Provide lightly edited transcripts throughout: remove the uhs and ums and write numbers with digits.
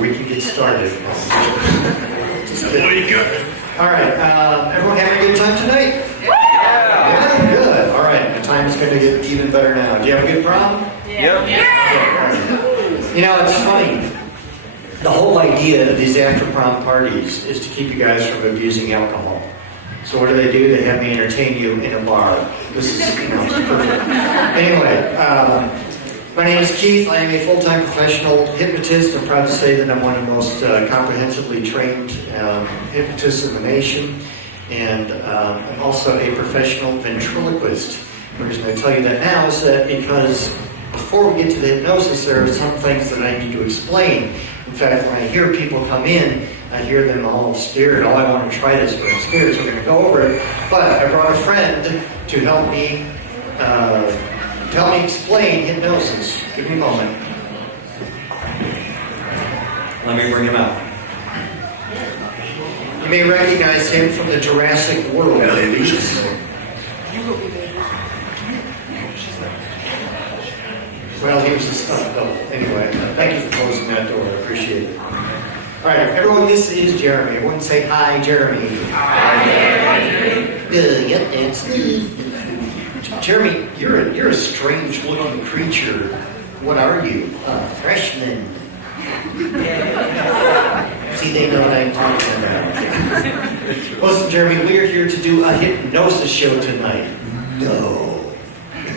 we can get started. Just kidding. All right, everyone having a good time tonight? Yeah, good. All right, the time is going to get even better now. Do you have a good prom? Yeah. You know, it's funny. The whole idea of these after-prom parties is to keep you guys from abusing alcohol. So what do? They have me entertain you in a bar. This is, it's perfect. Anyway, my name is Keith. I am a full-time professional hypnotist. I'm proud to say that I'm one of the most comprehensively trained hypnotists in the nation. And I'm also a professional ventriloquist. The reason I tell you that now is that because before we get to the hypnosis, there are some things that I need to explain. In fact, when I hear people come in, I hear them all scared. Oh, I want to try this, but I'm scared, so we're going to go over it. But I brought a friend to help me explain hypnosis. Give me a moment. Let me bring him out. You may recognize him from the Jurassic World movies. Well, he was a stunt double. Anyway, thank you for closing that door. I appreciate it. All right, everyone, this is Jeremy. Everyone say hi, Jeremy. Hi, Jeremy. Good, yep, that's me. Jeremy, you're a strange-looking creature. What are you? A freshman. See, they know what I'm talking about. Listen, Jeremy, we're here to do a hypnosis show tonight. No.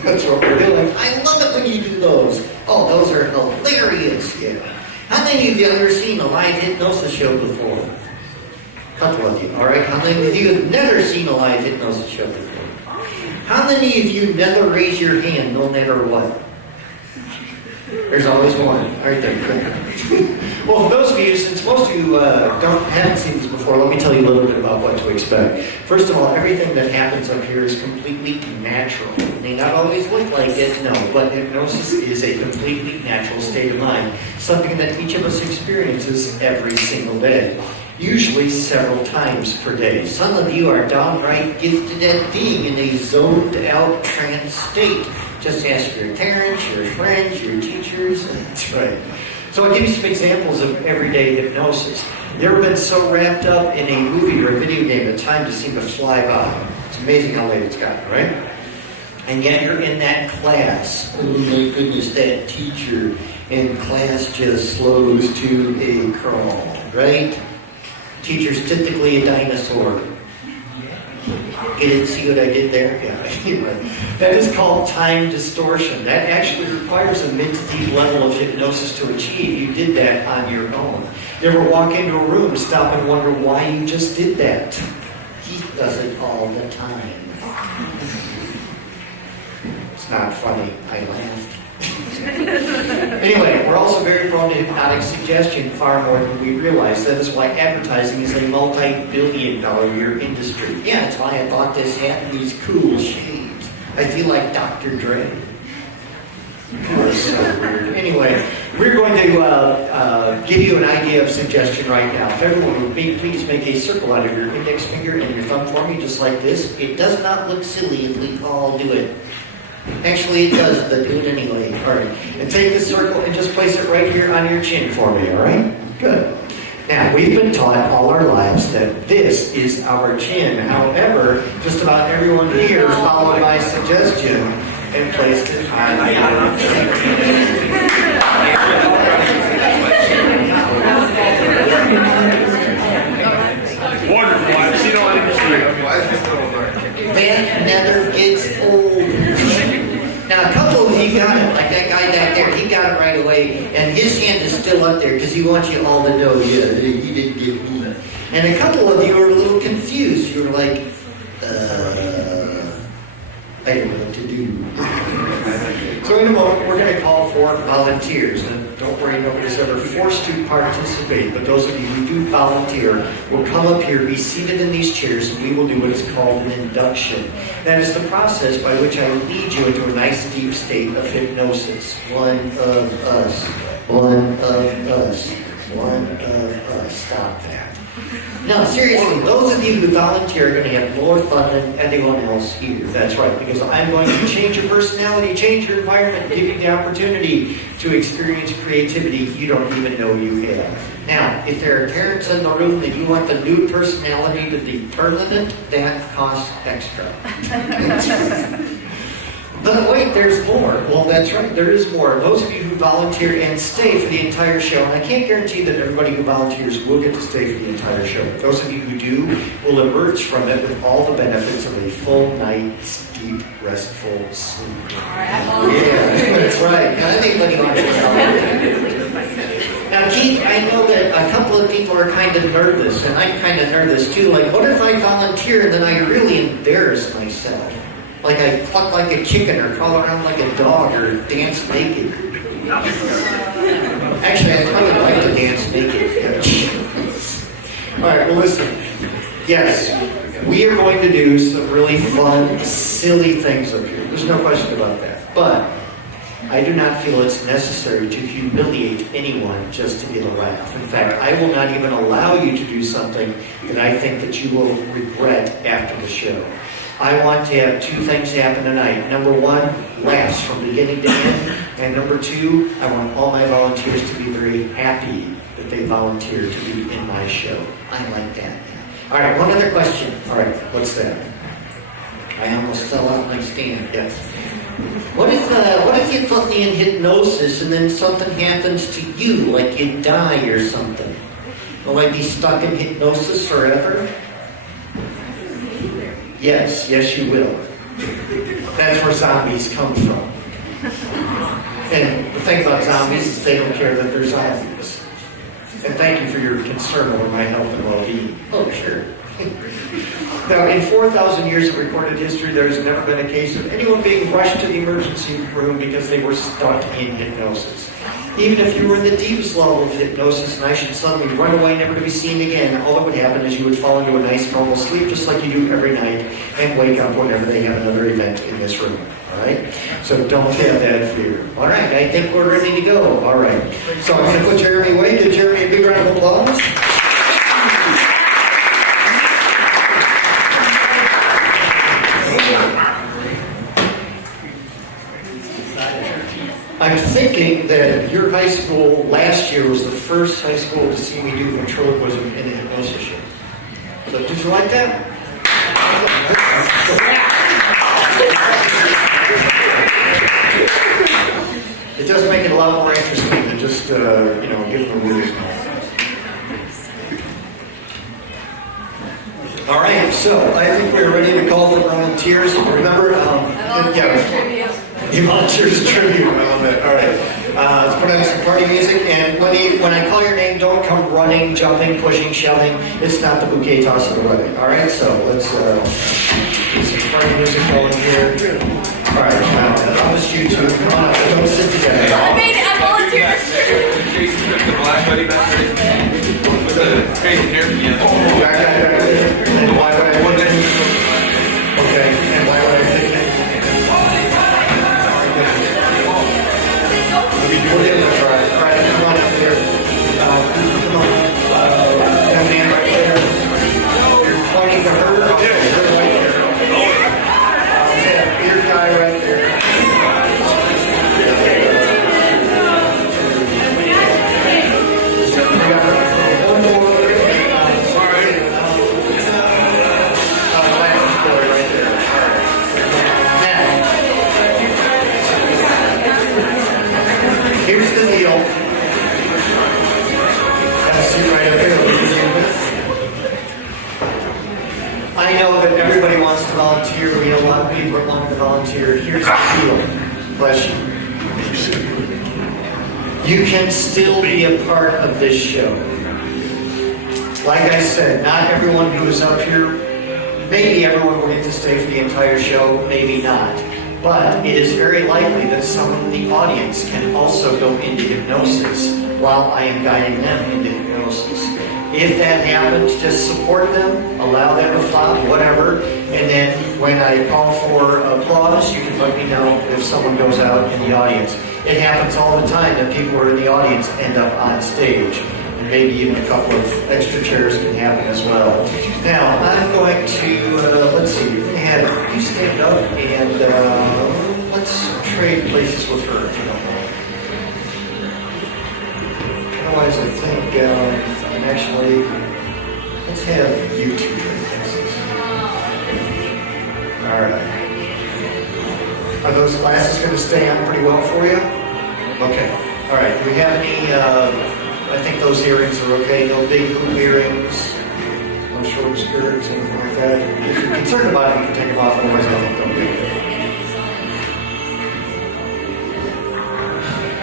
That's what we're doing. I love it when you do those. Oh, those are hilarious. Yeah. How many of you have ever seen a live hypnosis show before? A couple of you, all right? How many of you have never seen a live hypnosis show before? How many of you never raise your hand, no matter what? There's always one. All right, there. Well, for those of you, since most of you haven't seen this before, let me tell you a little bit about what to expect. First of all, everything that happens up here is completely natural. It may not always look like it, no, but hypnosis is a completely natural state of mind, something that each of us experiences every single day, usually several times per day. Some of you are downright gifted at being in a zoned-out trance state. Just ask your parents, your friends, your teachers. That's right. So I'll give you some examples of everyday hypnosis. You ever been so wrapped up in a movie or a video game that time just seemed to fly by? It's amazing how late it's gotten, right? And yet you're in that class. Oh my goodness, that teacher. And class just slows to a crawl, right? Teacher's typically a dinosaur. You didn't see what I did there? Yeah, anyway. That is called time distortion. That actually requires a mid to deep level of hypnosis to achieve. You did that on your own. You ever walk into a room, stop and wonder why you just did that? He does it all the time. It's not funny. I laughed. Anyway, we're also very prone to hypnotic suggestion, far more than we realize. That is why advertising is a multi-billion-dollar-a-year industry. Yeah, that's why I bought this hat and these cool shades. I feel like Dr. Dre. That's so weird. Anyway, we're going to give you an idea of suggestion right now. If everyone would please make a circle out of your index finger and your thumb for me, just like this. It does not look silly if we all do it. Actually, it does, but do it anyway. All right. And take this circle and just place it right here on your chin for me, all right? Good. Now, we've been taught all our lives that this is our chin. However, just about everyone here followed my suggestion and placed it on your chin. Wonderful. I've seen all the industry. That never gets old. Now, a couple of you got it, like that guy back there, he got it right away, and his hand is still up there because he wants you all to know, yeah, he didn't get me. And a couple of you are a little confused. You were like, I don't know what to do. So in a moment, we're going to call for volunteers. And don't worry, nobody's ever forced to participate, but those of you who do volunteer will come up here, be seated in these chairs, and we will do what is called an induction. That is the process by which I will lead you into a nice deep state of hypnosis. One of us. One of us. One of us. Stop that. No, seriously, those of you who volunteer are going to have more fun than anyone else here. That's right, because I'm going to change your personality, change your environment, give you the opportunity to experience creativity you don't even know you have. Now, if there are parents in the room that you want the new personality to be permanent, that costs extra. But wait, there's more. Well, that's right, there is more. Those of you who volunteer and stay for the entire show, and I can't guarantee that everybody who volunteers will get to stay for the entire show. But those of you who do will emerge from it with all the benefits of a full night's deep, restful sleep. Yeah, that's right. Now, anybody wants to volunteer? Now, Keith, I know that a couple of people are kind of nervous, and I'm kind of nervous too. Like, what if I volunteer and then I really embarrass myself? Like I cluck like a chicken or crawl around like a dog or dance naked. Actually, I kind of like to dance naked. All right, well listen. Yes, we are going to do some really fun, silly things up here. There's no question about that. But I do not feel it's necessary to humiliate anyone just to get a laugh. In fact, I will not even allow you to do something that I think that you will regret after the show. I want to have two things happen tonight. Number one, laughs from beginning to end. And number two, I want all my volunteers to be very happy that they volunteered to be in my show. I like that. All right, one other question. All right, what's that? I almost fell off my stand, yes. What if you put me in hypnosis and then something happens to you, like you die or something? Will I be stuck in hypnosis forever? Yes, you will. That's where zombies come from. And the thing about zombies is they don't care that they're zombies. And thank you for your concern over my health and well-being. Oh, sure. Now, in 4,000 years of recorded history, there has never been a case of anyone being rushed to the emergency room because they were stuck in hypnosis. Even if you were in the deepest level of hypnosis and I should suddenly run away never to be seen again, all that would happen is you would fall into a nice normal sleep just like you do every night and wake up whenever they have another event in this room. All right? So don't have that fear. All right, I think we're ready to go. All right. So I'm going to put Jeremy away. Give Jeremy a big round of applause. I'm thinking that your high school last year was the first high school to see me do ventriloquism in a hypnosis show. So did you like that? It does make it a lot more interesting than just, giving the rules. All right, so I think we're ready to call for volunteers. Remember, volunteers tribute. I love that. All right, let's put on some party music. And when I call your name, don't come running, jumping, pushing, shoving. It's not the bouquet toss of the wedding. All right, so let's get some party music going here. All right, now I promise you two. Come on, don't sit together. I made it. I volunteered. The black buddy back there with the crazy hair. And why would I want that? Okay, and why would I think that? We're going to try. All right, come on up here. Come on. That man right there. You're pointing to her. Okay, her right there. Yeah, your guy right there. Here's the deal. Right up here. I know that everybody wants to volunteer. We know a lot of people are wanting to volunteer. Here's the deal. Bless you. You can still be a part of this show. Like I said, not everyone who is up here, maybe everyone will get to stay for the entire show, maybe not. But it is very likely that someone in the audience can also go into hypnosis while I am guiding them into hypnosis. If that happens, just support them, allow them to flop, whatever, and then when I call for applause, you can let me know if someone goes out in the audience. It happens all the time that people who are in the audience end up on stage. And maybe even a couple of extra chairs can happen as well. Now, I'm going to, let's see, you stand up and let's trade places with her, if you don't mind. Otherwise, I think, and actually, let's have you two trade places. All right. Are those glasses going to stay on pretty well for you? Okay. All right. Do we have any, I think those earrings are okay. No big hoop earrings, no short skirts, anything like that. If you're concerned about it, you can take them off. Otherwise, I think they'll be okay.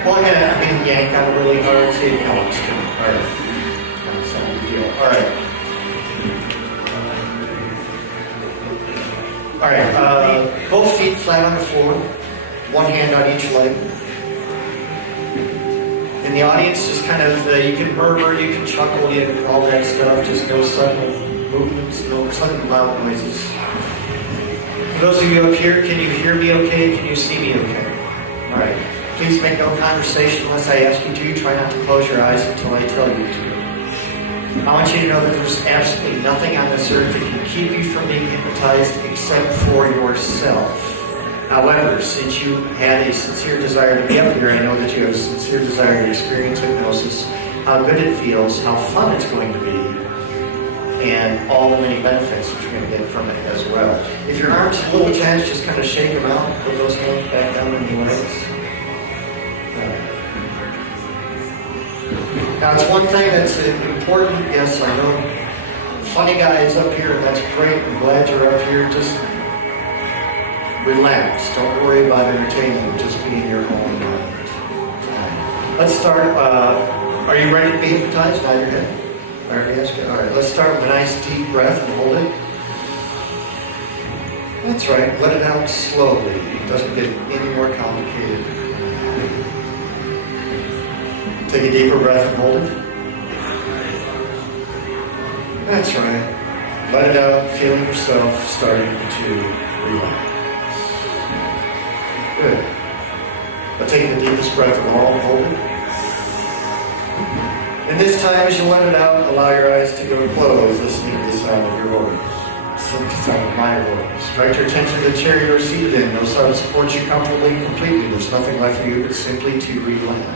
Well, yeah, I mean, yank on it really hard. See it counts. All right. That's not a big deal. All right. All right, both feet flat on the floor, one hand on each leg. In the audience, just kind of, you can murmur, you can chuckle, you can all that stuff, just no sudden movements, no sudden loud noises. For those of you up here, can you hear me okay? Can you see me okay? All right, please make no conversation unless I ask you to. Try not to close your eyes until I tell you to. I want you to know that there's absolutely nothing on this earth that can keep you from being hypnotized except for yourself. However, since you had a sincere desire to be up here, I know that you have a sincere desire to experience hypnosis, how good it feels, how fun it's going to be, and all the many benefits that you're going to get from it as well. If your arms are a little attached, just kind of shake them out, put those hands back down on your legs. Now, it's one thing that's important. Yes, I know. Funny guy is up here, and that's great. I'm glad you're up here. Just relax. Don't worry about entertaining. Just be in your own mind. Let's start. Are you ready to be hypnotized? Nod your head. I already asked you. All right, let's start with a nice deep breath and hold it. That's right. Let it out slowly. It doesn't get any more complicated. Take a deeper breath and hold it. That's right. Let it out, feeling yourself starting to relax. Good. Now take the deepest breath of all and hold it. And this time, as you let it out, allow your eyes to go closed, listening to the sound of your voice. Listen to the sound of my voice. Direct your attention to the chair you're seated in. Notice how it supports you comfortably and completely. There's nothing left for you but simply to relax.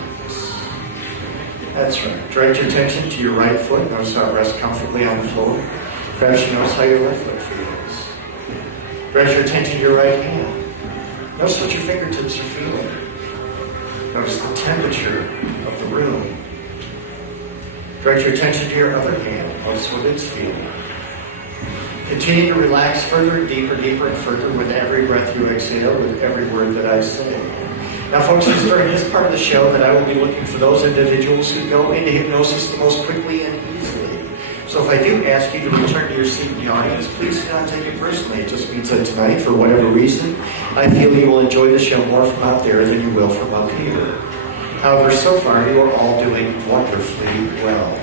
That's right. Direct your attention to your right foot. Notice how it rests comfortably on the floor. Perhaps you notice how your left foot feels. Direct your attention to your right hand. Notice what your fingertips are feeling. Notice the temperature of the room. Direct your attention to your other hand. Notice what it's feeling. Continue to relax further and deeper, deeper and further with every breath you exhale, with every word that I say. Now, folks, it's during this part of the show that I will be looking for those individuals who go into hypnosis the most quickly and easily. So if I do ask you to return to your seat in the audience, please do not take it personally. It just means that tonight, for whatever reason, I feel you will enjoy the show more from out there than you will from up here. However, so far, you are all doing wonderfully well.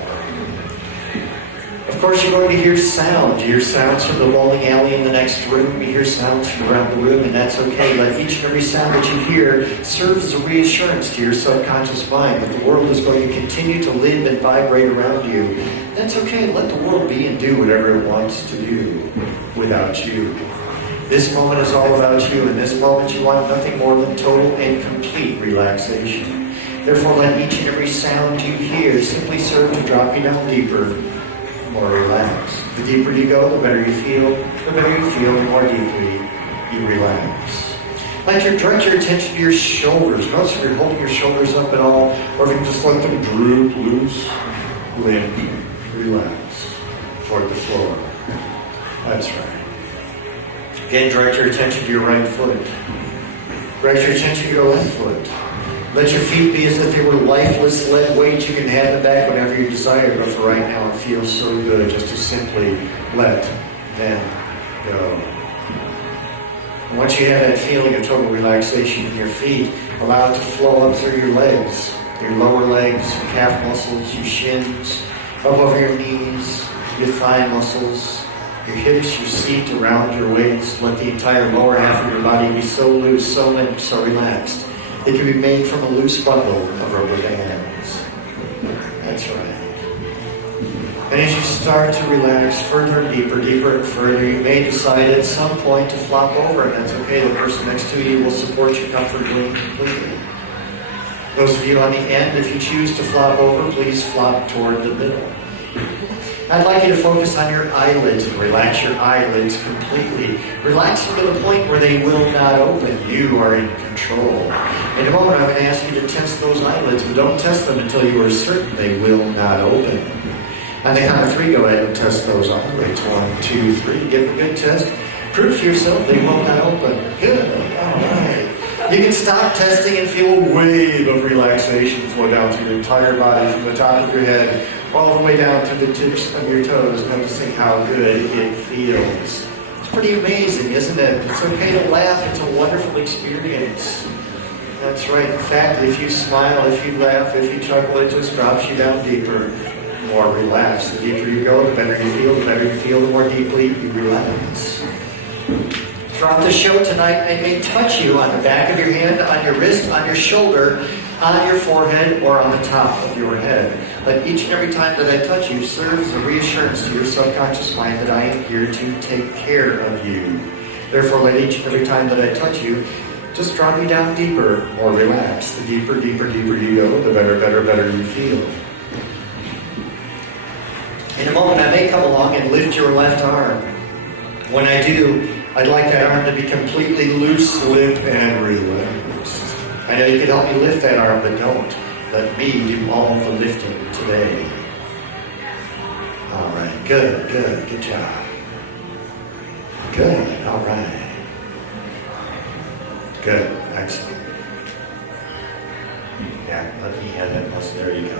Of course, you're going to hear sound. You hear sounds from the bowling alley in the next room. You hear sounds from around the room, and that's okay. Let each and every sound that you hear serve as a reassurance to your subconscious mind that the world is going to continue to live and vibrate around you. That's okay. Let the world be and do whatever it wants to do without you. This moment is all about you. In this moment, you want nothing more than total and complete relaxation. Therefore, let each and every sound you hear simply serve to drop you down deeper, more relaxed. The deeper you go, the better you feel. The better you feel, the more deeply you relax. Direct your attention to your shoulders. Notice if you're holding your shoulders up at all, or if you can just let them droop loose, limp, relax toward the floor. That's right. Again, direct your attention to your right foot. Direct your attention to your left foot. Let your feet be as if they were lifeless lead weights. You can have them back whenever you desire, but for right now it feels so good just to simply let them go. And once you have that feeling of total relaxation in your feet, allow it to flow up through your legs, your lower legs, your calf muscles, your shins, up over your knees, your thigh muscles, your hips, your seat, around your waist. Let the entire lower half of your body be so loose, so limp, so relaxed. It can be made from a loose bundle of rubber bands. That's right. And as you start to relax further and deeper, deeper and further, you may decide at some point to flop over, and that's okay. The person next to you will support you comfortably and completely. Those of you on the end, if you choose to flop over, please flop toward the middle. I'd like you to focus on your eyelids and relax your eyelids completely. Relax them to the point where they will not open. You are in control. In a moment, I'm going to ask you to test those eyelids, but don't test them until you are certain they will not open. On the count of 3, go ahead and test those eyelids. 1, 2, 3. Give a good test. Prove to yourself they will not open. Good. All right. You can stop testing and feel a wave of relaxation flow down through your entire body, from the top of your head all the way down to the tips of your toes, noticing how good it feels. It's pretty amazing, isn't it? It's okay to laugh. It's a wonderful experience. That's right. In fact, if you smile, if you laugh, if you chuckle, it just drops you down deeper, more relaxed. The deeper you go, the better you feel. The better you feel, the more deeply you relax. Throughout the show tonight, I may touch you on the back of your hand, on your wrist, on your shoulder, on your forehead, or on the top of your head. But each and every time that I touch you serves as a reassurance to your subconscious mind that I am here to take care of you. Therefore, let each and every time that I touch you, just drop you down deeper, more relaxed. The deeper, deeper, deeper you go, the better, better, better you feel. In a moment, I may come along and lift your left arm. When I do, I'd like that arm to be completely loose, limp, and relaxed. I know you can help me lift that arm, but don't. Let me do all the lifting today. All right, good job. Good, all right. Good, excellent. Yeah, let me have that muscle. There you go.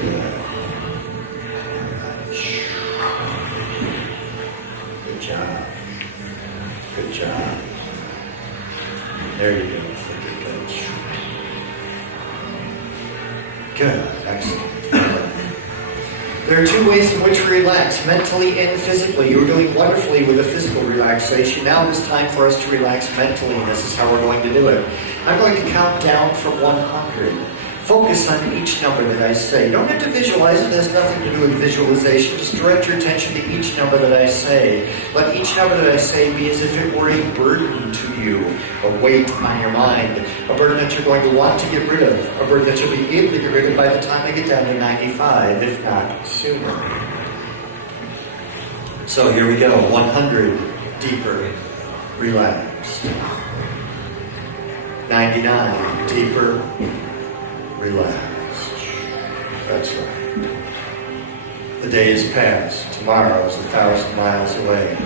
Good. Good job. Good job. There you go. Good. Excellent. There are 2 ways in which we relax, mentally and physically. You were doing wonderfully with the physical relaxation. Now it is time for us to relax mentally, and this is how we're going to do it. I'm going to count down from 100. Focus on each number that I say. You don't have to visualize it. It has nothing to do with visualization. Just direct your attention to each number that I say. Let each number that I say be as if it were a burden to you, a weight on your mind, a burden that you're going to want to get rid of, a burden that you'll be able to get rid of by the time I get down to 95, if not sooner. So here we go. 100, deeper, relaxed. 99, deeper, relaxed. That's right. The day is past. Tomorrow is 1,000 miles away.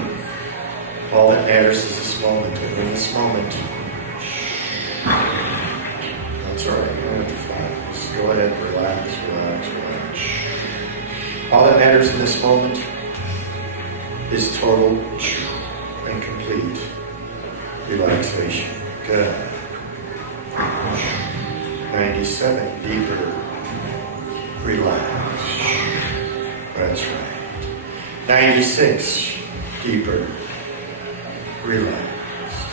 All that matters is this moment. And in this moment, that's right. You don't have to fight. Just go ahead, relax, relax, relax. All that matters in this moment is total and complete relaxation. Good. 97, deeper, relaxed. That's right. 96, deeper, relaxed.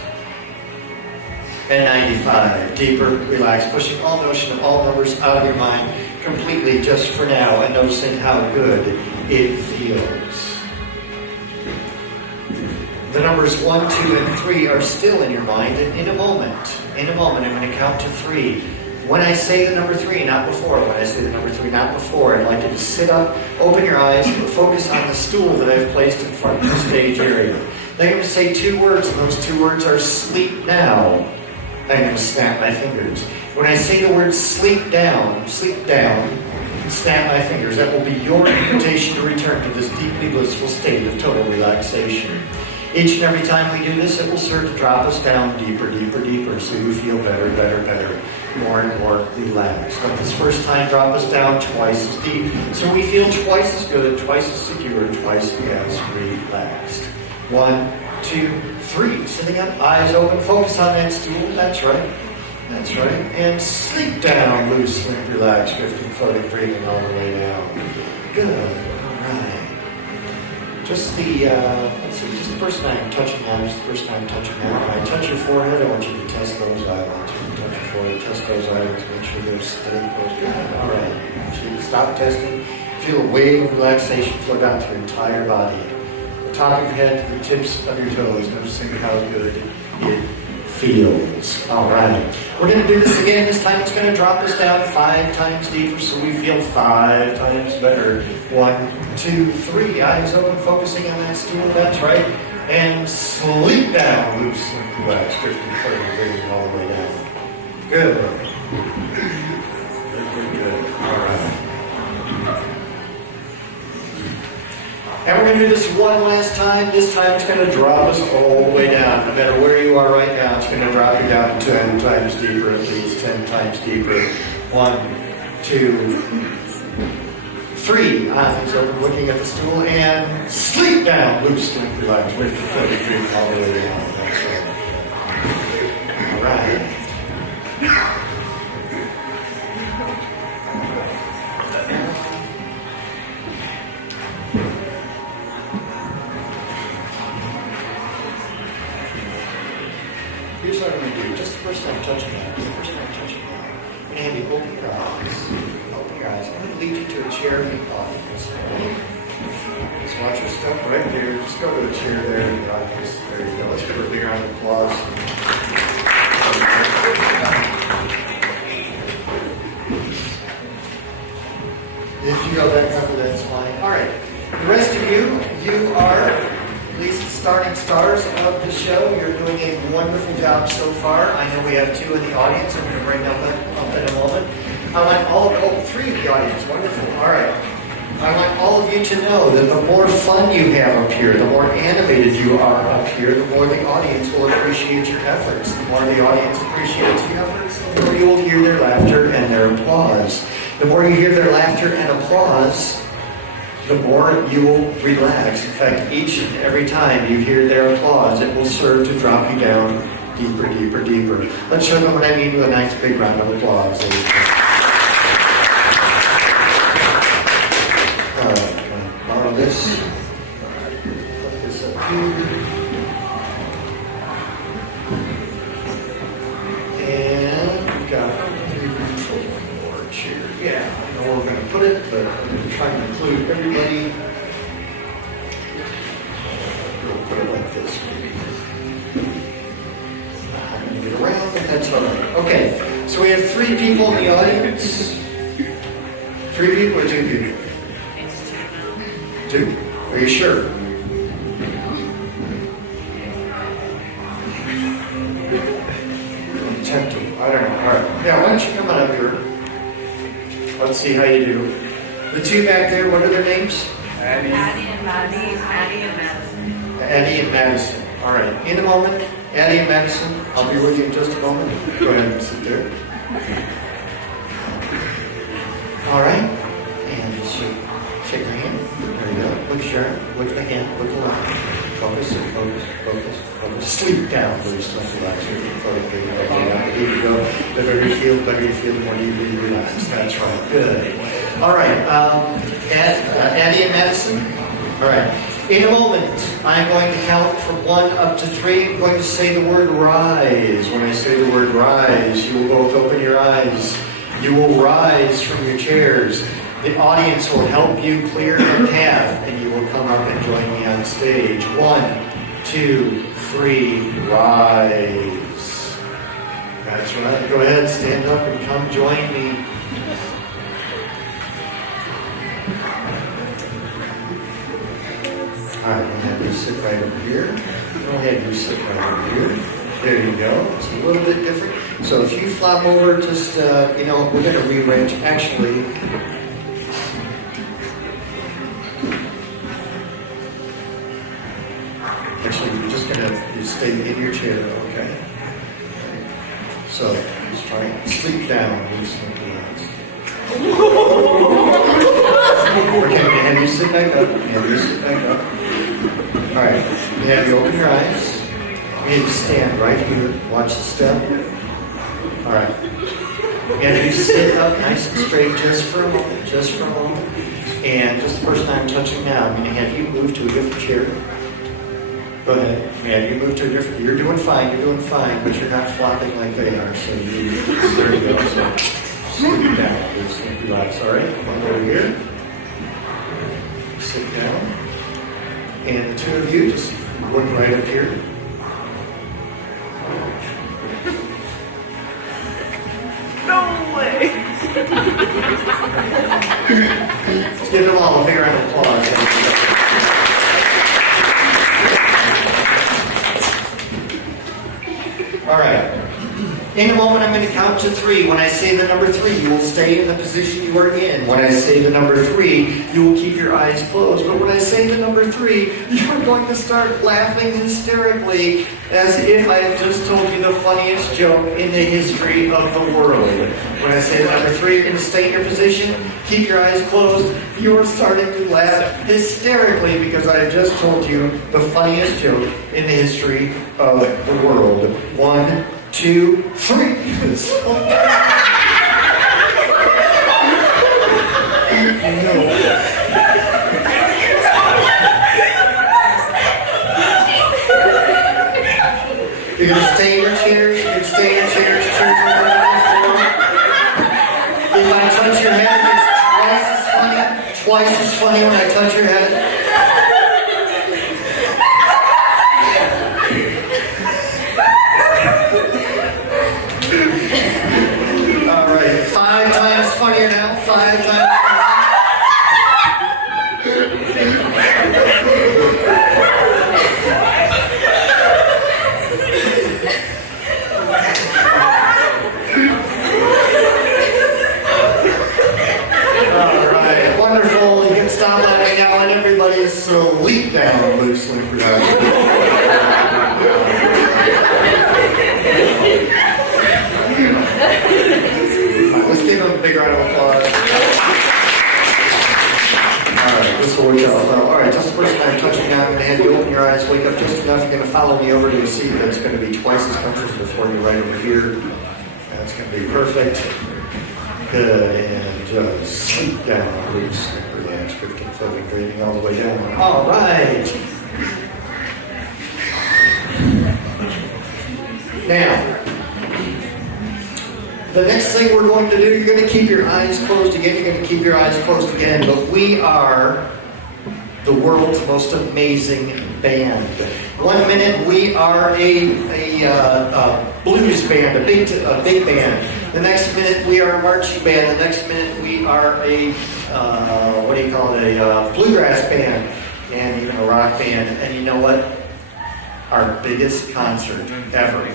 And 95, deeper, relaxed. Pushing all notion of all numbers out of your mind completely just for now and noticing how good it feels. The numbers 1, 2, and 3 are still in your mind, and in a moment, I'm going to count to 3. When I say the number 3, not before. When I say the number 3, not before, I'd like you to sit up, open your eyes, and focus on the stool that I've placed in front of the stage area. Then I'm going to say 2 words, and those 2 words are sleep now. I'm going to snap my fingers. When I say the word sleep down, snap my fingers. That will be your invitation to return to this deeply blissful state of total relaxation. Each and every time we do this, it will serve to drop us down deeper, deeper, deeper, so you feel better, better, better, more and more relaxed. Let this first time drop us down twice as deep, so we feel twice as good, twice as secure, twice as relaxed. 1, 2, 3. Sitting up, eyes open, focus on that stool. That's right. That's right. And sleep down, loose, limp, relaxed, drifting, floating, breathing all the way down. Good. All right. Just the person I'm touching now, just the person I'm touching now. When I touch your forehead, I want you to test those eyelids. When you touch your forehead, test those eyelids, make sure they're steady, closed. Good. All right. I want you to stop testing. If Feel a wave of relaxation flow down through your entire body. The top of your head to the tips of your toes. Noticing how good it feels. All right. We're going to do this again. This time it's going to drop us down 5 times deeper so we feel 5 times better. 1, 2, 3. Eyes open, focusing on that stool. That's right. And sleep down. Loose and relax. Drifting further, breathing all the way down. Good. Good. All right. And we're going to do this one last time. This time it's going to drop us all the way down. No matter where you are right now, it's going to drop you down 10 times deeper, at least 10 times deeper. 1, 2, 3. Eyes open, looking at the stool, and sleep down. Loose and relax. With the foot breathe all the way down. That's right. All right. Here's what I'm going to do. Just the first time touching that. Just the first time touching that. I'm going to have you open your eyes. Open your eyes. I'm going to lead you to a chair in the audience. Just watch your step right there. Just go to a chair there in the audience. There you go. Let's give her a big round of applause. If you go back up, that's fine. All right. The rest of you are at least the starting stars of the show. You're doing a wonderful job so far. I know we have 2 in the audience. I'm going to bring them up in a moment. I want 3 in the audience. Wonderful. All right. I want all of you to know that the more fun you have up here, the more animated you are up here, the more the audience will appreciate your efforts. The more the audience appreciates your efforts, the more you will hear their laughter and their applause. The more you hear their laughter and applause, the more you will relax. In fact, each and every time you hear their applause, it will serve to drop you down deeper, deeper, deeper. Let's show them what I mean with a nice big round of applause. Borrow this. Put this up here. And we've got yeah, I don't know where we're going to put it, but I'm trying to include everybody. We'll put it like this, maybe. I'm going to get around, but that's all right. Okay, so we have 3 people in the audience. 3 people or 2 people? 2. Are you sure? I'm tempted. I don't know. All right. Now, why don't you come on up here? Let's see how you do. The 2 back there, what are their names? Addie and Madison. Addie and Madison. All right. In a moment, Addie and Madison, I'll be with you in just a moment. Go ahead and sit there. All right. And just shake your hand. There you go. Look sharp. Look at the hand. Look around. Focus, focus, focus, focus. Sleep down. Please don't relax. Here you go. The better you feel, the more deeply you relax. That's right. Good. All right. Addie and Madison. All right. In a moment, I'm going to count from 1 up to 3. I'm going to say the word rise. When I say the word rise, you will both open your eyes. You will rise from your chairs. The audience will help you clear a path, and you will come up and join me on stage. 1, 2, 3, rise. That's right. Go ahead, stand up and come join me. All right, we'll have you sit right over here. Go ahead, you sit right over here. There you go. It's a little bit different. So if you flop over, just, we're going to rearrange. Actually, you're just going to stay in your chair, okay? So, just try and sleep down. Okay, have you sit back up. Have you sit back up. All right, have you open your eyes. You need to stand right here. Watch the step. All right. And you sit up nice and straight just for a moment. Just for a moment. And just the first time touching now, I'm going to have you move to a different chair. Go ahead. Yeah, you move to a different. You're doing fine. But you're not flopping like they are. So there you go. So sleep down. Just relax. All right. Come on over here. sit down. And the two of you just look right up here. No way. Let's give them all a big round of applause. All right. In a moment, I'm going to count to 3. When I say the number 3, you will stay in the position you are in. When I say the number 3, you will keep your eyes closed. But when I say the number 3, you are going to start laughing hysterically as if I have just told you the funniest joke in the history of the world. When I say the number 3, you're going to stay in your position, keep your eyes closed. You are starting to laugh hysterically because I have just told you the funniest joke in the history of the world. 1, 2, 3. You're going to stay in your chairs. You're going to stay in your chairs. Chairs are going to the floor. If I touch your head, it's twice as funny. Twice as funny when I touch your head. All right, 5 times funnier now. 5 times funnier. All right, wonderful. You can stop laughing now and everybody sleep down loosely. Let's give them a big round of applause. Alright, this will work out well. Alright, just the person I'm touching now, I'm going to have you open your eyes, wake up just enough. You're going to follow me over to a seat that's going to be twice as comfortable for you right over here. That's going to be perfect. Good, and just sleep down, loose, relax, drifting, floating, breathing all the way down. Alright. Now, the next thing we're going to do, you're going to keep your eyes closed again, you're going to keep your eyes closed again, but we are the world's most amazing band. 1 minute we are a blues band, a big band. The next minute we are a marching band. The next minute we are a, bluegrass band, and even a rock band. And you know what? Our biggest concert ever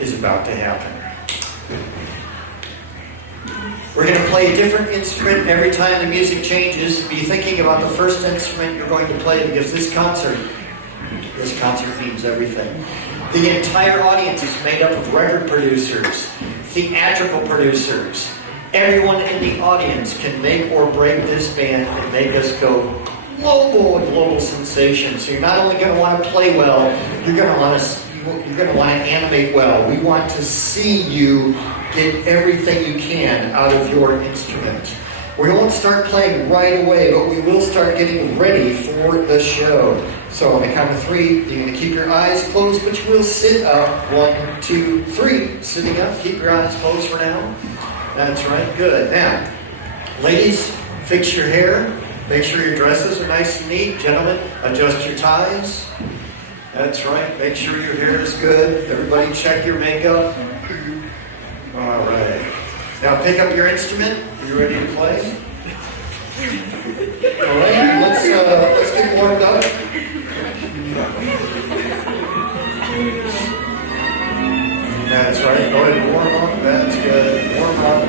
is about to happen. We're going to play a different instrument every time the music changes. Be thinking about the first instrument you're going to play because this concert means everything. The entire audience is made up of record producers, theatrical producers. Everyone in the audience can make or break this band and make us go global, a global sensation. So you're not only going to want to play well, you're going to want to animate well. We want to see you get everything you can out of your instrument. We won't start playing right away, but we will start getting ready for the show. So on the count of 3, you're going to keep your eyes closed, but you will sit up. 1, 2, 3. Sitting up. Keep your eyes closed for now. That's right. Good. Now, ladies, fix your hair. Make sure your dresses are nice and neat. Gentlemen, adjust your ties. That's right. Make sure your hair is good. Everybody check your makeup. All right. Now pick up your instrument. Are you ready to play? All right. Let's get warmed up. That's right. Go ahead and warm up. That's good. Warm up.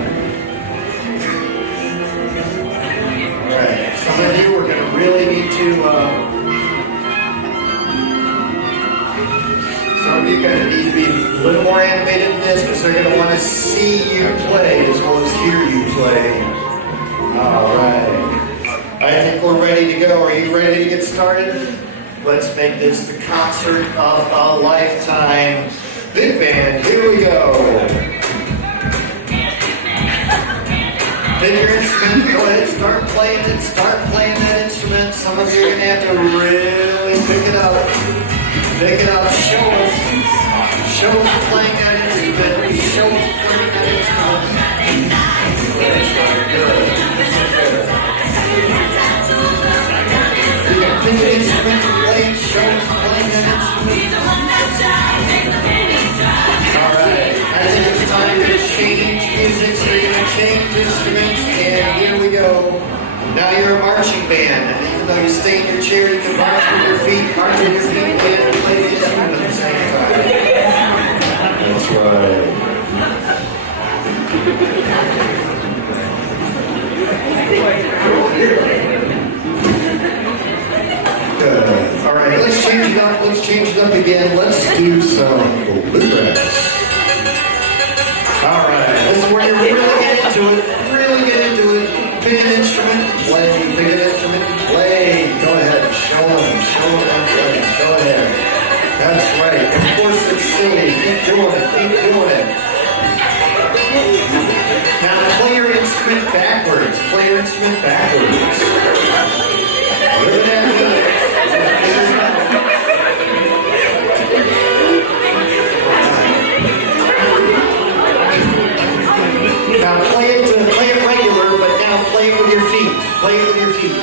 All right. Some of you are going to really need to. Some of you are going to need to be a little more animated in this because they're going to want to see you play as well as hear you play. All right. I think we're ready to go. Are you ready to get started? Let's make this the concert of a lifetime. Big band, here we go. Pick your instrument, go ahead, start playing it, start playing that instrument. Some of you are going to have to really pick it up. Pick it up, show us playing that instrument. Show us playing that instrument. Good. marching band. And even though you stay in your chair, you can march with your feet, and play the instrument at the same time. That's right. Good. All right, let's change it up. Let's change it up again. Let's do some bluegrass. All right, this is where you really get into it. Really get into it. Pick an instrument, play. Pick an instrument, play. Go ahead, show them how to play. Go ahead. That's right. Of course, it's silly. Keep doing it. Keep doing it. Now play your instrument backwards. Play your instrument backwards. Look at that. Now play it regular, but now play it with your feet. Play it with your feet.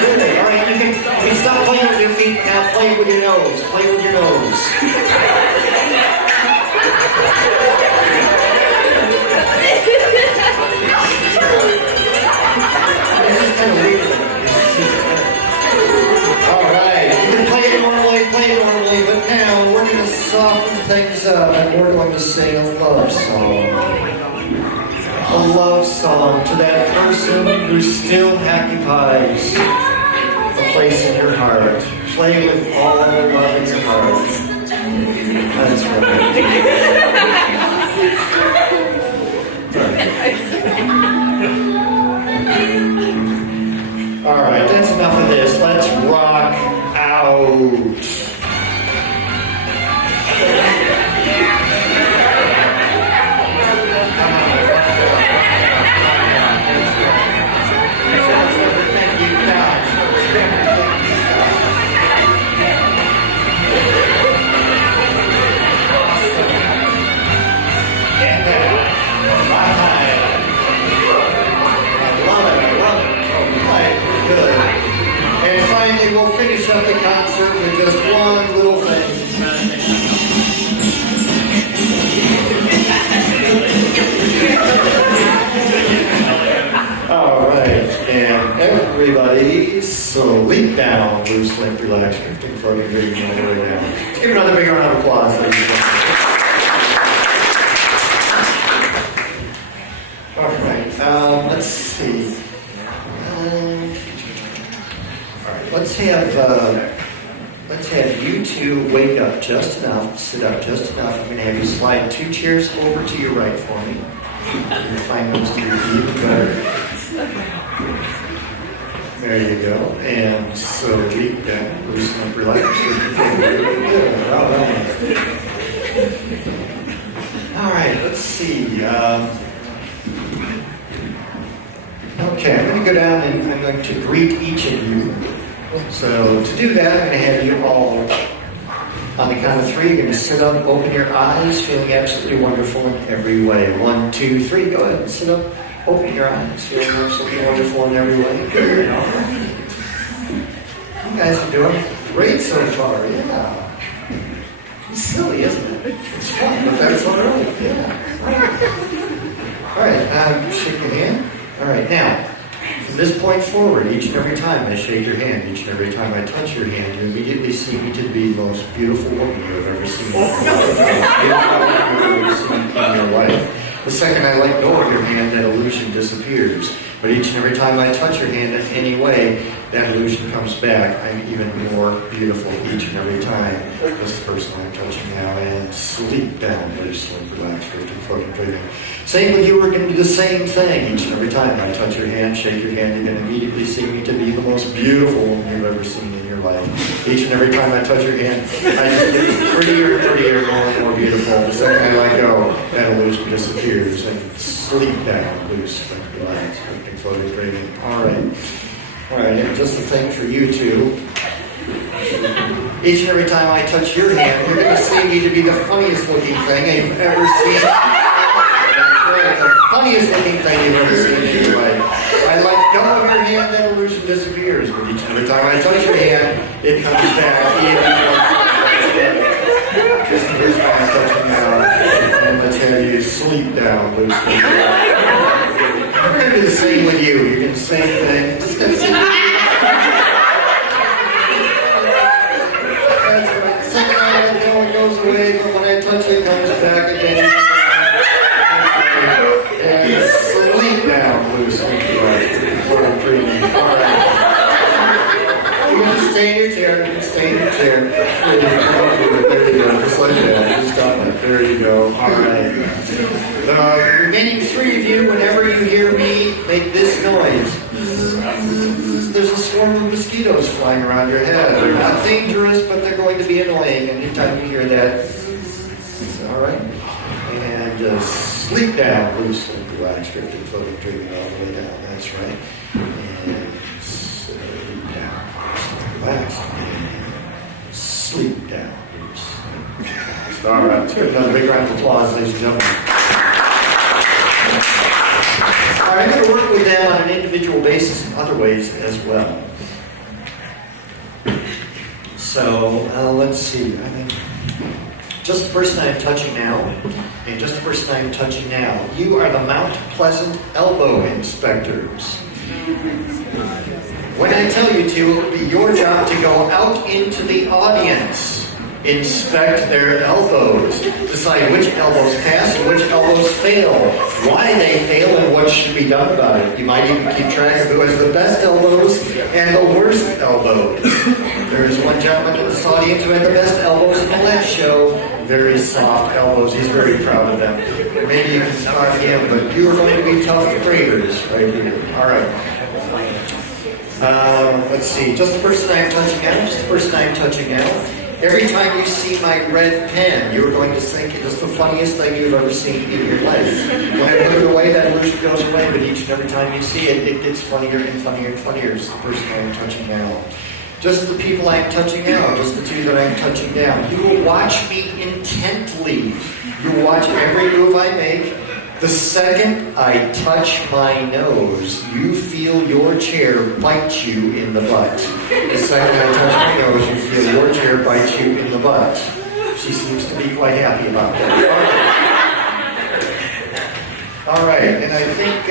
Good. All right, you can stop playing with your feet. Now play it with your nose. Play it with your nose. This is kind of weird. All right, you can play it normally, but now we're going to soften things up and we're going to sing a love song. A love song to that person who still occupies a place in your heart. Play with all love in your heart. That's right. All right, that's enough of this. Let's rock out. We'll finish up the concert with just one little thing. All right, and everybody sleep down, loose, limp, relax, drifting, floating, breathing all the way down. Let's give another big round of applause, ladies and gentlemen. All right, let's see. Let's have you two wake up just enough, sit up just enough. I'm going to have you slide 2 chairs over to your right for me. You find those to be even better. There you go. And so deep down, loosen up, relax. All right, let's see. Okay, I'm going to go down and I'm going to greet each of you. So to do that, I'm going to have you all, on the count of 3, you're going to sit up, open your eyes, feeling absolutely wonderful in every way. 1, 2, 3, go ahead and sit up, open your eyes, feeling absolutely wonderful in every way. Good, all right. You guys are doing great so far, yeah. It's silly, isn't it? It's fun, but that's all right, yeah. All right, shake your hand. All right, now, from this point forward, each and every time I shake your hand, each and every time I touch your hand, you immediately see me to be the most beautiful woman you have ever seen in your life. The second I let go of your hand, that illusion disappears. But each and every time I touch your hand in any way, that illusion comes back. I'm even more beautiful each and every time. That's the person I'm touching now. And sleep down, loose, sleep, relax, drifting, floating, breathing. Same with you, we're going to do the same thing. Each and every time I touch your hand, shake your hand, you're going to immediately see me to be the most beautiful woman you've ever seen in your life. Each and every time I touch your hand, I just get prettier and prettier, more and more beautiful. The second I let go, that illusion disappears. And sleep down, loose, sleep, relax, drifting, floating, breathing. All right. All right, and just the thing for you two. Each and every time I touch your hand, you're going to see me to be the funniest looking thing you've ever seen. The funniest looking thing you've ever seen in your life. I let go of your hand, that illusion disappears. But each and every time I touch your hand, it comes back even more. Just the first time touching down. And I'm going to tell you, sleep down, Lucy. We're going to do the same with you. You're going to say the same thing. Just going to say that's right. The second time I know it goes away, but when I touch it, it comes back again. And sleep down, Lucy. Right. What I'm dreaming. All right. You're going to stay in your chair. You're going to stay in your chair. There you go. Just like that. Just got it. There you go. All right. The remaining three of you, whenever you hear me make this noise, there's a swarm of mosquitoes flying around your head. They're not dangerous, but they're going to be annoying anytime you hear that. All right? And sleep down, loosely, relax, drifting, floating, dreaming all the way down. That's right. And sleep down, relax, and sleep down. All right, let's give another big round of applause, ladies and gentlemen. All right, I'm going to work with them on an individual basis in other ways as well. So, let's see. I think just the person I'm touching now, and just the person I'm touching now, you are the Mount Pleasant Elbow Inspectors. When I tell you to, it will be your job to go out into the audience. Inspect their elbows. Decide which elbows pass and which elbows fail. Why they fail and what should be done about it. You might even keep track of who has the best elbows and the worst elbows. There's one gentleman in this audience who had the best elbows in the last show. Very soft elbows. He's very proud of them. Maybe you can spot him, but you are going to be tough graders right here. All right. Let's see. Just the person I'm touching out. Just the person I'm touching out. Every time you see my red pen, you're going to think it is the funniest thing you've ever seen in your life. When I put it away, that illusion goes away, but each and every time you see it, it gets funnier and funnier and funnier. It's the person I'm touching now. Just the people I'm touching now, just the two that I'm touching down. You will watch me intently. You will watch every move I make. The second I touch my nose, you feel your chair bite you in the butt. The second I touch my nose, you feel your chair bite you in the butt. She seems to be quite happy about that. All right, and I think,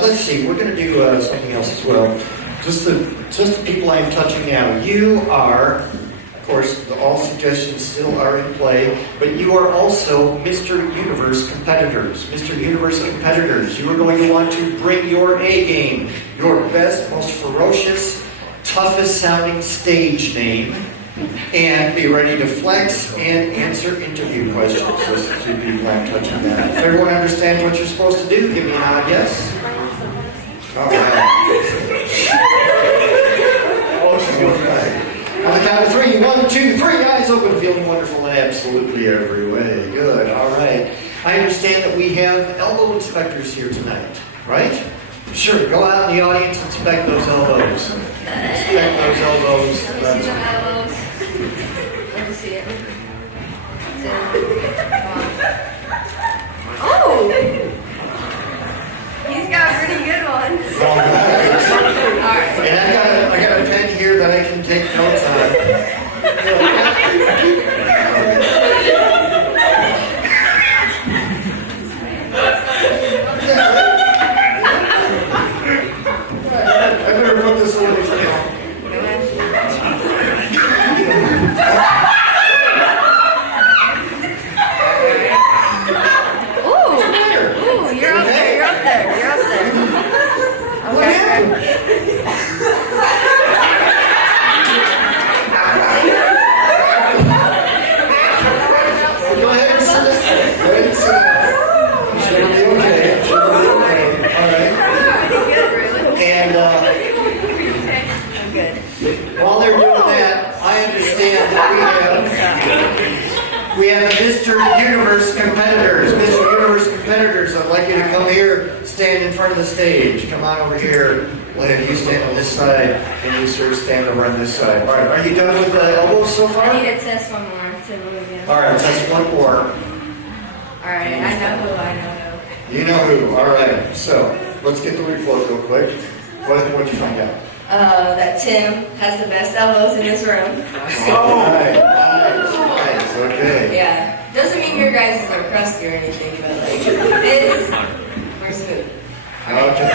let's see, we're going to do something else as well. Just the people I'm touching now. You are... Of course, all suggestions still are in play, but you are also Mr. Universe competitors. Mr. Universe competitors, you are going to want to bring your A game, your best, most ferocious, toughest sounding stage name, and be ready to flex and answer interview questions. Those are two people I'm touching now. If everyone understands what you're supposed to do, give me a nod, yes? All right. On the count of three, 1, 2, 3, eyes open, feeling wonderful in absolutely every way. Good, all right. I understand that we have elbow inspectors here tonight, right? Sure, go out in the audience and inspect those elbows. Inspect those elbows. Let me see it. Oh! He's got pretty good ones. All right. All right. And I got a pen here that I can take notes on. I better put this away for now. Ooh, you're up there, you're up there, you're up there. What happened? Go ahead and sit down. Go ahead and sit down. I'm sure it'll be okay. I'm sure it'll be okay. All right. Pretty good, really. And I'm good. while they're doing that, I understand that we have Mr. Universe competitors. Mr. Universe competitors, I'd like you to come here, stand in front of the stage. Come on over here. Let you stand on this side, and you sir stand over on this side. All right, are you done with the elbows so far? I need to test one more to move in. All right, test one more. All right, I know who. You know who. All right, so let's get the report real quick. What'd you find out? That Tim has the best elbows in this room. All right, nice. okay. Yeah. Doesn't mean your guys are crusty or anything, but like, we're smooth. Okay.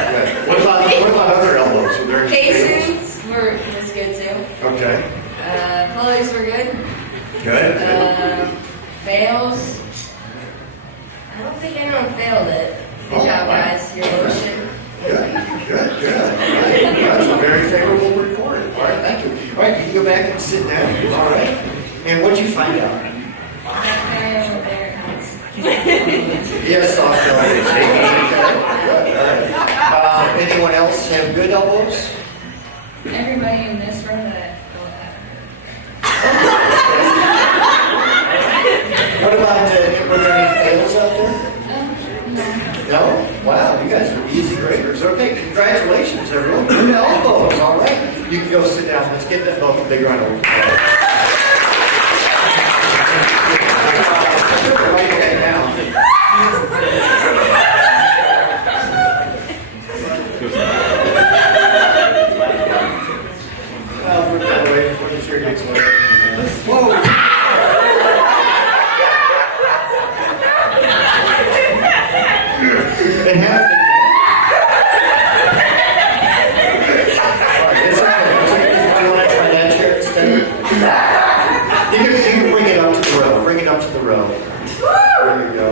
What about other elbows? Were there any fails? Casons was good too. Okay. Pulleys were good. Good. Fails. I don't think anyone failed it. Good job, guys. Your motion. Good. That's a very favorable report. All right, thank you. All right, you can go back and sit down. All right. And what'd you find out? Yes, soft elbows. Anyone else have good elbows? Everybody in this room that don't have. What about, were there any fails out there? No. No? Wow, you guys are easy graders. Okay, congratulations, everyone. Good elbows, all right. You can go sit down. Let's get that both a big round of applause. Write that down. Well, we're kind of waiting for your next one. Whoa! It happened. Alright, it's okay. You want to try that chair instead? You can bring it up to the row. Bring it up to the row. There you go.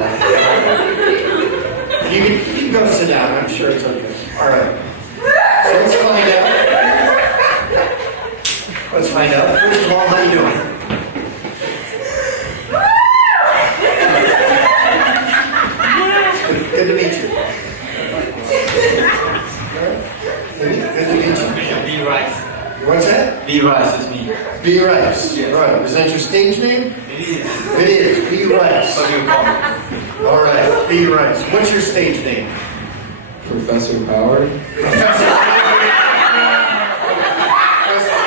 You can go sit down. I'm sure it's okay. Alright. So let's find out. Let's find out. First of all, how you doing? Good to meet you. Good to meet you. B Rice. What's that? B Rice is me. B. Rice. Yes. Right. Is that your stage name? It is. It is. B. Rice. What do you call me? All right. B. Rice. What's your stage name? Professor Power. Professor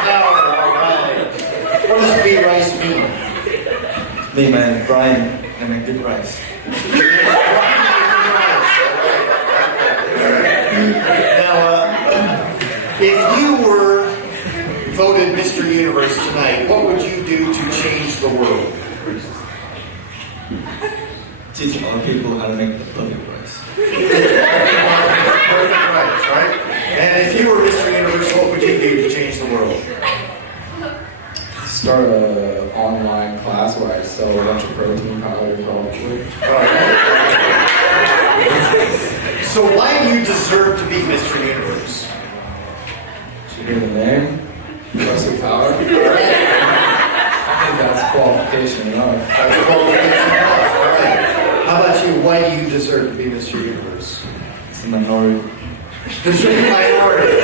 Power. All right. What does B. Rice mean? Me, man, Brian. I'm a good rice. Now, if you were voted Mr. Universe tonight, what would you do to change the world? Teach all people how to make the perfect rice. Perfect rice, right? And if you were Mr. Universe, what would you do to change the world? Start an online class where I sell a bunch of protein powder probably. All right. So why do you deserve to be Mr. Universe? Did you hear the name? Professor Power? I think that's qualification enough. That's qualification enough. All right. How about you? Why do you deserve to be Mr. Universe? It's a minority. Because you're the minority.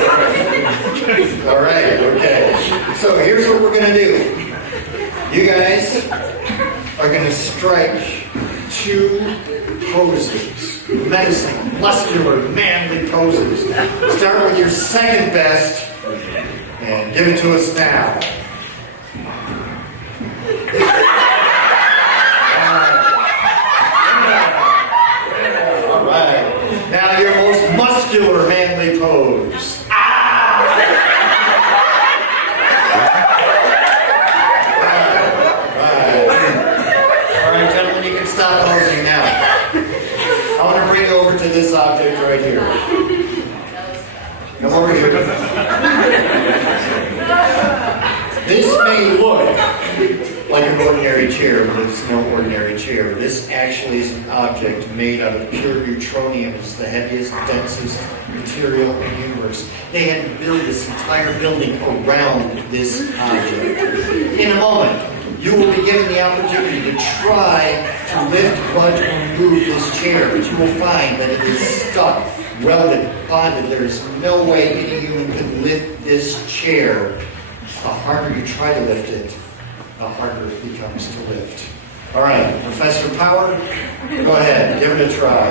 All right, okay. So here's what we're going to do. You guys are going to strike 2 poses. Menacing, muscular, manly poses. Start with your second best and give it to us now. All right. Now your most muscular, manly pose. Stop posing now. I want to bring you over to this object right here. Come over here. This may look like an ordinary chair, but it's no ordinary chair. This actually is an object made out of pure neutronium. It's the heaviest, densest material in the universe. They had to build this entire building around this object. In a moment, you will be given the opportunity to try to lift, budge, or move this chair, but you will find that it is stuck, welded, bonded. There's no way any human could lift this chair. The harder you try to lift it, the harder it becomes to lift. All right, Professor Power, go ahead, give it a try.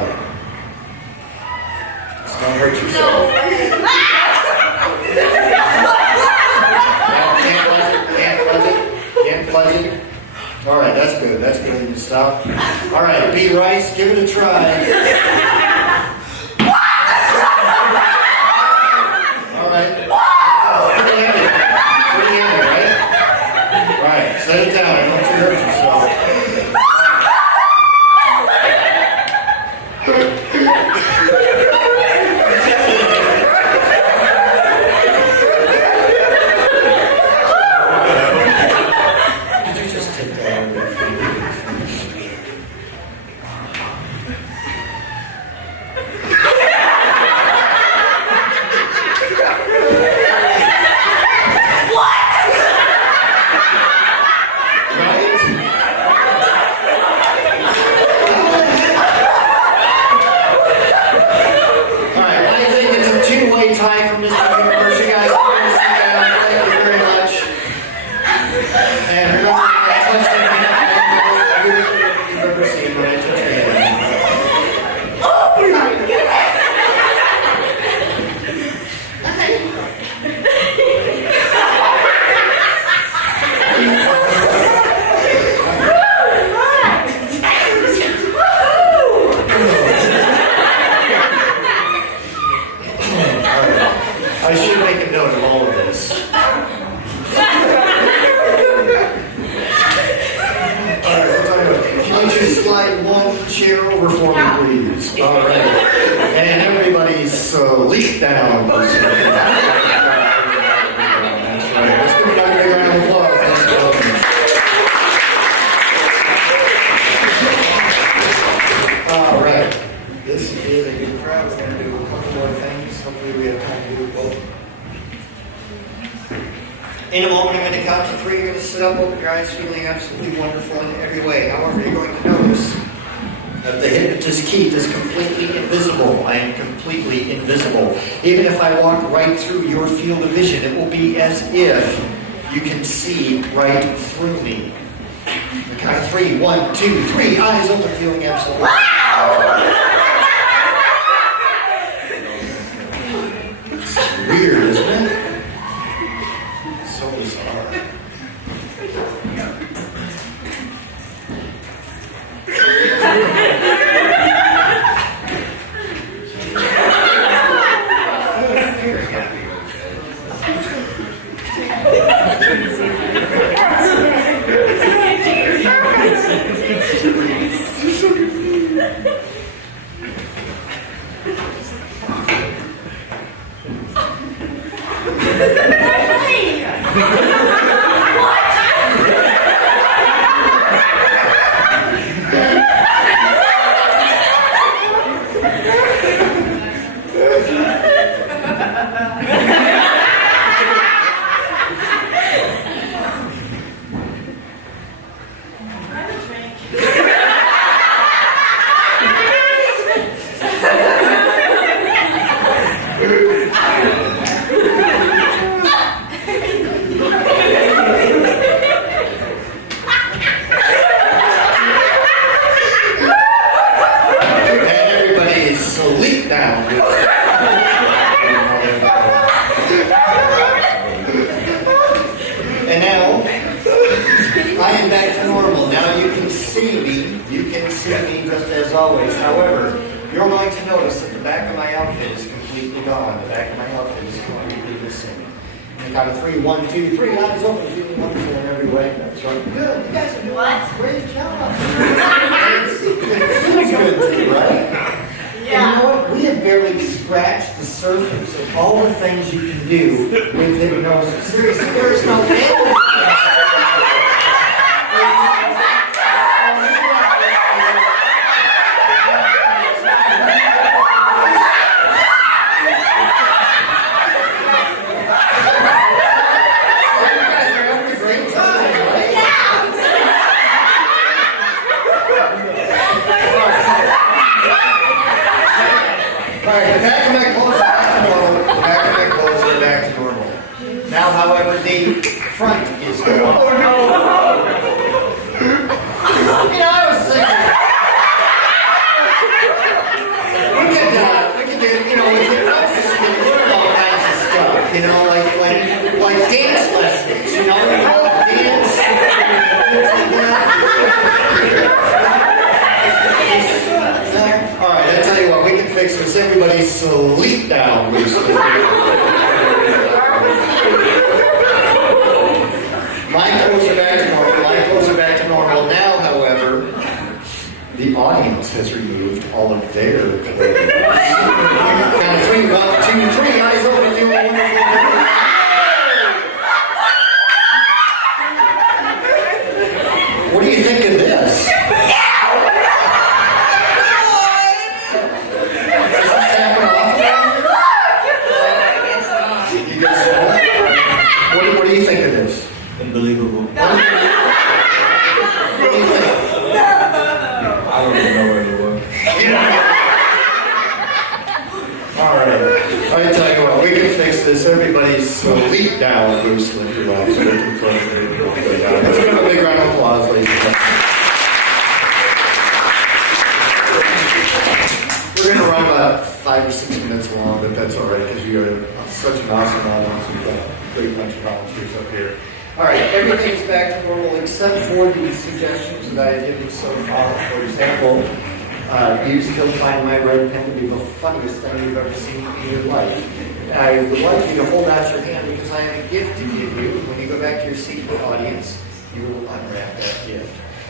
Just don't hurt yourself. Can't plug it. All right, that's good. That's good. You can stop. All right, B. Rice, give it a try. All right. Pretty heavy, right? Right. Set it down. I don't want you to hurt yourself. slide one chair over for me, please. All right. And everybody's leap down. That's right. Let's give another big round of applause. Thanks for helping us. All right. This is a good crowd. We're going to do a couple more things. Hopefully we have time to do both. In a moment, I'm going to count to 3. You're going to sit up, open your eyes, feeling absolutely wonderful in every way. However, you're going to notice that the hypnotist Keith is completely invisible. I am completely invisible. Even if I walk right through your field of vision, it will be as if you can see right through me. The count of 3. 1, 2, 3. Eyes open, feeling absolutely. It's weird, isn't it? So bizarre.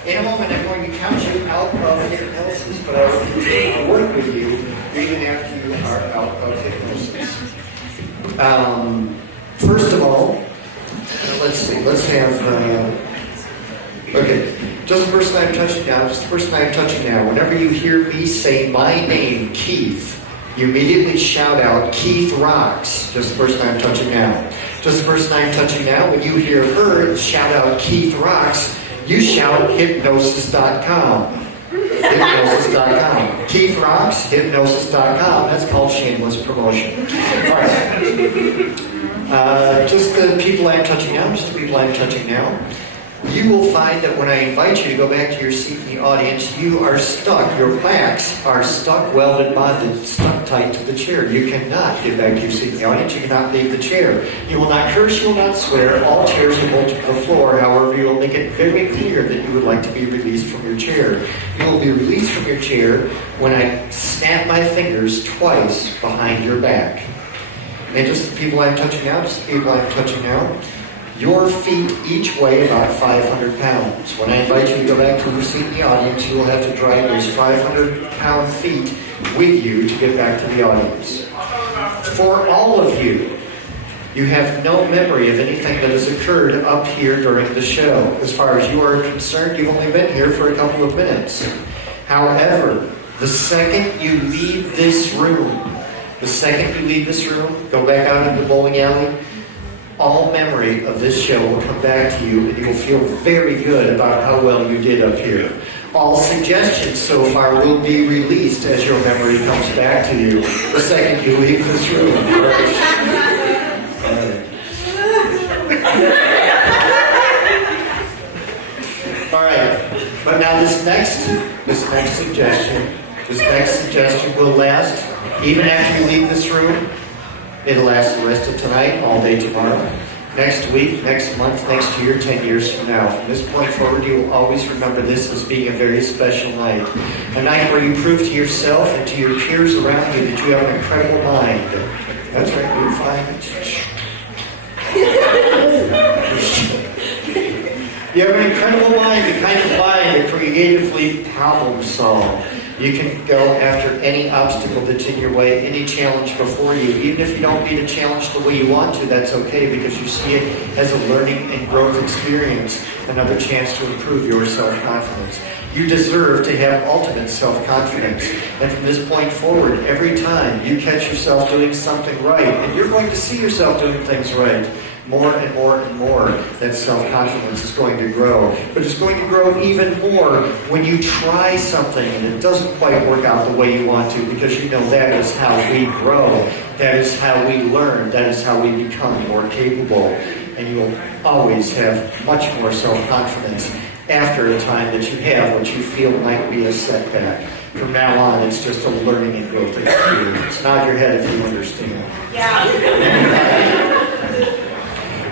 In a moment, I'm going to count you out of hypnosis, but I will continue to work with you even after you are out of hypnosis. First of all, let's see, let's have, okay, just the person I'm touching now, Whenever you hear me say my name, Keith, you immediately shout out, Keith rocks, just the person I'm touching now. Just the person I'm touching now, when you hear her shout out, Keith rocks, you shout hypnosis.com. Hypnosis.com. Keith rocks, hypnosis.com. That's called shameless promotion. All right. Just the people I'm touching now. You will find that when I invite you to go back to your seat in the audience, you are stuck. Your backs are stuck, welded, bonded, stuck tight to the chair. You cannot get back to your seat in the audience. You cannot leave the chair. You will not curse, you will not swear. All chairs are bolted to the floor. However, you will make it very clear that you would like to be released from your chair. You will be released from your chair when I snap my fingers twice behind your back. And just the people I'm touching now, your feet each weigh about 500 pounds. When I invite you to go back to your seat in the audience, you will have to drag those 500-pound feet with you to get back to the audience. For all of you, you have no memory of anything that has occurred up here during the show. As far as you are concerned, you've only been here for a couple of minutes. However, the second you leave this room, go back out into the bowling alley, all memory of this show will come back to you, and you will feel very good about how well you did up here. All suggestions so far will be released as your memory comes back to you the second you leave this room. All right. But now this next suggestion will last even after you leave this room. It'll last the rest of tonight, all day tomorrow, next week, next month, next year, 10 years from now. From this point forward, you will always remember this as being a very special night. A night where you prove to yourself and to your peers around you that you have an incredible mind. That's right, you're fine. You have an incredible mind, the kind of mind that creatively problem solve. You can go after any obstacle that's in your way, any challenge before you. Even if you don't meet a challenge the way you want to, that's okay, because you see it as a learning and growth experience, another chance to improve your self-confidence. You deserve to have ultimate self-confidence. And from this point forward, every time you catch yourself doing something right, and you're going to see yourself doing things right, more and more and more, that self-confidence is going to grow. But it's going to grow even more when you try something and it doesn't quite work out the way you want to, because you know that is how we grow. That is how we learn. That is how we become more capable. And you will always have much more self-confidence after a time that you have what you feel might be a setback. From now on, it's just a learning and growth experience. Nod your head if you understand. Yeah.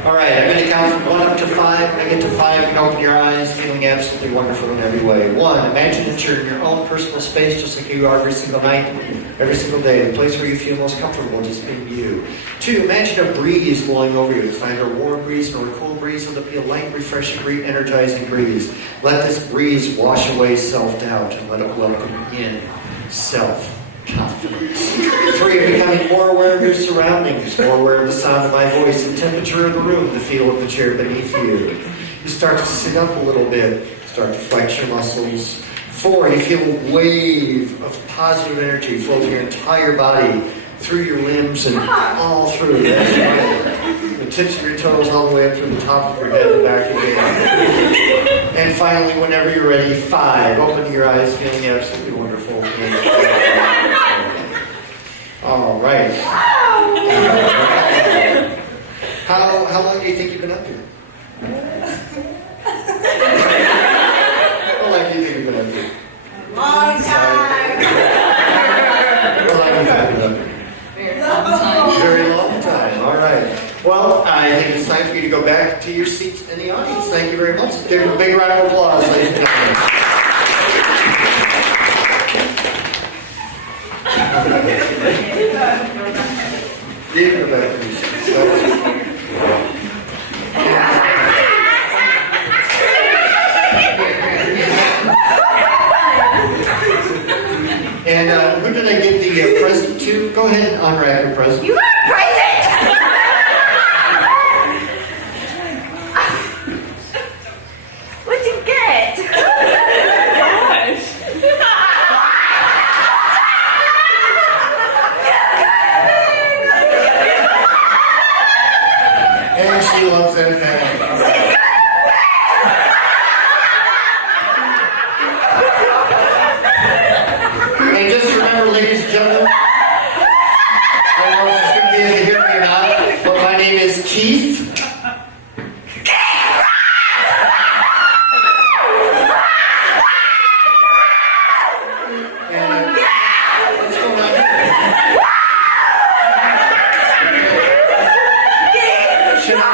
All right, I'm going to count from 1 up to 5. When I get to 5, you can open your eyes, feeling absolutely wonderful in every way. 1, imagine that you're in your own personal space, just like you are every single night, every single day, the place where you feel most comfortable, just being you. 2, imagine a breeze blowing over you. It's neither a warm breeze nor a cool breeze. Let it be a light, refreshing, energizing breeze. Let this breeze wash away self-doubt and let it welcome in self-confidence. 3, becoming more aware of your surroundings, more aware of the sound of my voice, the temperature of the room, the feel of the chair beneath you. You start to sit up a little bit, start to flex your muscles. 4, you feel a wave of positive energy flow through your entire body, through your limbs and all through. That's right. The tips of your toes all the way up through the top of your head and back of your head. And finally, whenever you're ready, 5, open your eyes, feeling absolutely wonderful. All right. How long do you think you've been up here? How long do you think you've been up here? Long time. How long have you been up here? Very long time. All right. Well, I think it's time for you to go back to your seats in the audience. Thank you very much. Give them a big round of applause, ladies and gentlemen. Leave it back to your seats. And who did I give the present to? Go ahead and unwrap your present. You got a present! What'd you get? And she loves it. And just remember, ladies and gentlemen, I don't know if it's going to be able to hear me or not, but my name is Keith. And what's going on here? Should I?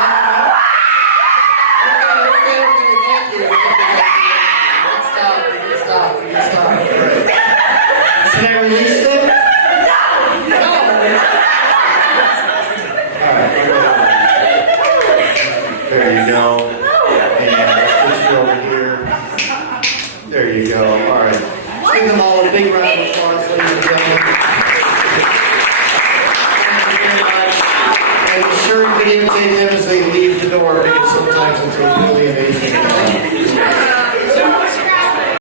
Okay, thank you. Stop. Can I release them? No! Alright. There you go. And let's put you over here. There you go. Alright. Let's give them all a big round of applause, ladies and gentlemen. Thank you very much. And be sure to videotape them as they leave the door because sometimes it's a really